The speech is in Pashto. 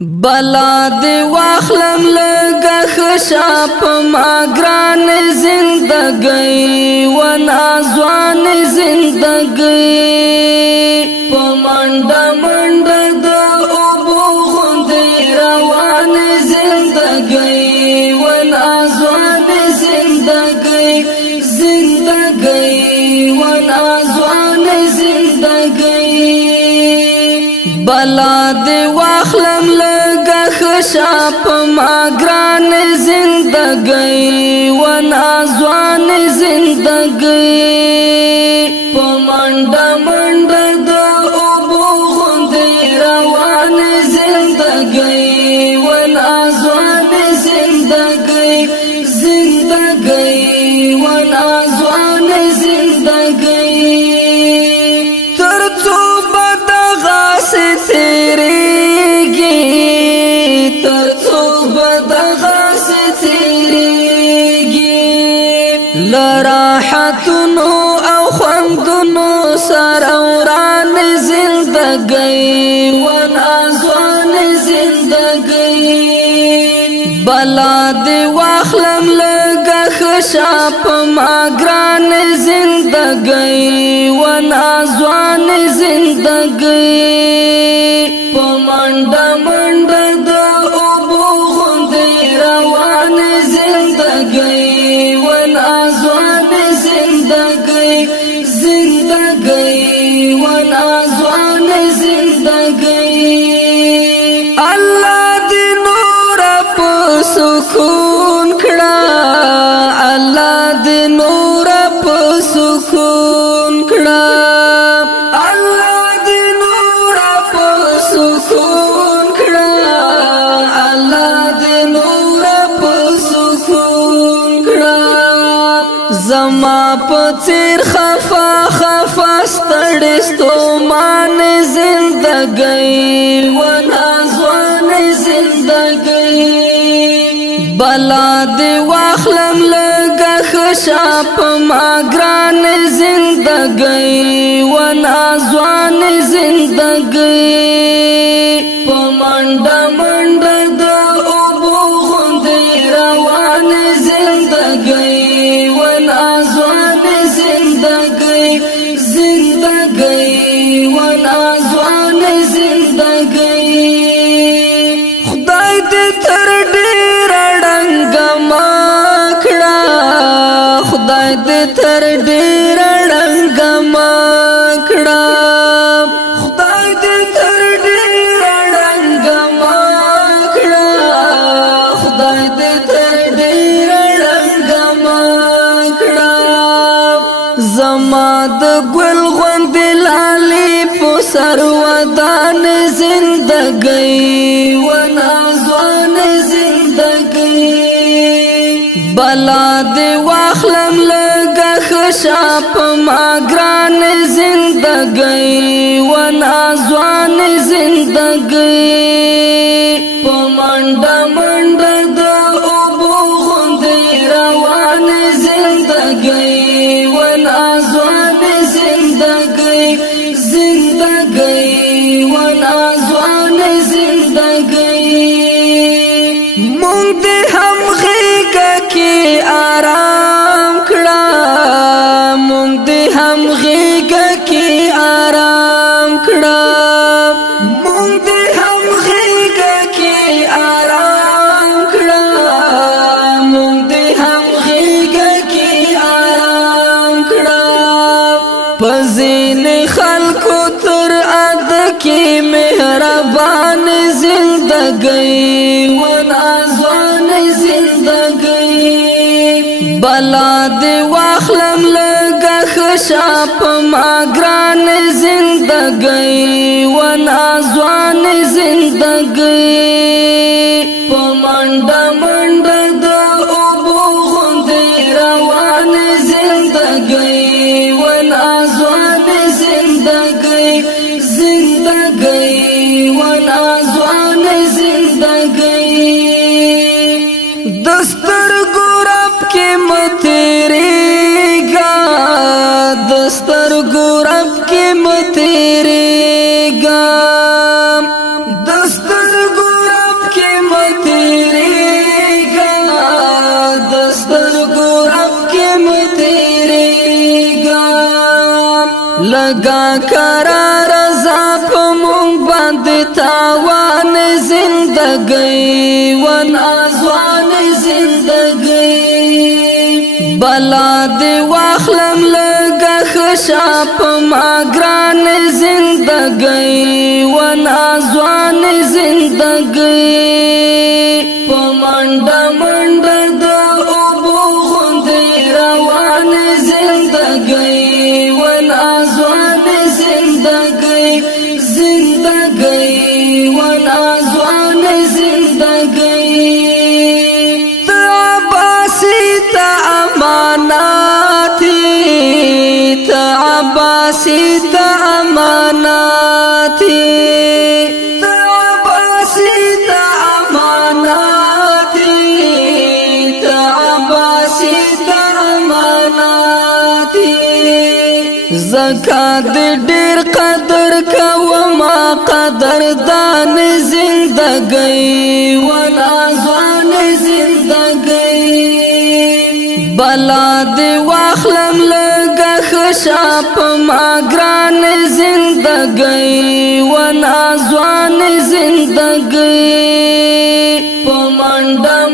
بلا دی واخلم لگا خشا پا ما گران زندگی و نازوان زندگی پا منڈا منڈا دا اوبو غندی روان زندگی و نازوان زندگی زندگی و نازوان زندگی بلا دی واخلم لگا خشا پا ما گران زندگی و نازوان زندگی پا منڈا منڈا دا اوبو غندی روان زندگی و نازوان زندگی زندگی و نازوان زندگی ترڅو بدغاس تیریږي ترڅو بدغاس تیریږي لراحتونو او خوندونو سره وران زندگی و نازوان زندگی بلا دی واخلم لگا خشا پا ما گران زندگی و نازوان زندگی پا منڈا منڈا دا اوبو غندی روان زندگی و نازوان زندگی زندگی و نازوان زندگی اللہ دی نور پا سکون کڑا اللہ دی نور پا سکون کڑا اللہ دی نور پا سکون کڑا اللہ دی نور پا سکون کڑا زما پا تیر خفا خفا ستڑستو مان زندگی و نازوان زندگی بلا دی واخلم لگا خشا پا ما گران زندگی و نازوان زندگی پا منڈا منڈا دا اوبو غندی روان زندگی و نازوان زندگی زندگی و نازوان زندگی خدای دی تر ډیر ډنګ ماکړه خدای دی تر ډیر ډنګ ماکړه خدای دی تر ډیر ډنګ ماکړه خدای دی تر ډیر ډنګ ماکړه زما د ګل غوند لالي په سر ودان زندگی و نازوان زندگی بلا دی واخلم لگا خشا پا ما گران زندگی و نازوان زندگی پا منڈا منڈا دا اوبو غندی روان زندگی و نازوان زندگی زندگی و نازوان زندگی مونږ دې هم غېږه کې آرام کړه مونږ دې هم غېږه کې آرام کړه مونږ دې هم غېږه کې آرام کړه مونږ دې هم غېږه کې آرام کړه پزین خلکو تر اد کې مهربان زندگی و نازوان زندگی بلا دی واخلم لگا خشا پا ما گران زندگی و نازوان زندگی پا منڈا منڈا دا اوبو غندی روان زندگی و نازوان زندگی زندگی و نازوان زندگی دستر گورب کی متیریگا دستر گورب کی متیریگا دستر گورب لگا قرار زاپ مونگ باند تاوان زندگی ون آزوان زندگی بلا دی واخلم لگا خشاپ ماگران زندگی ون آزوان زندگی پمانڈا منڈا دا اوبو غندی روان زندگی ون آزوان زندگی زندگی ون آزوان زندگی تعباسی تا اماناتی تعباسی تا اماناتی تعباسی تا اماناتی تعباسی تا اماناتی زکات ډیر قدر کوما قدر دان زندگی ون آزوان زندگی بلا دی واخلم لگا خشاپ ماگران زندگی ون آزوان زندگی پمانڈا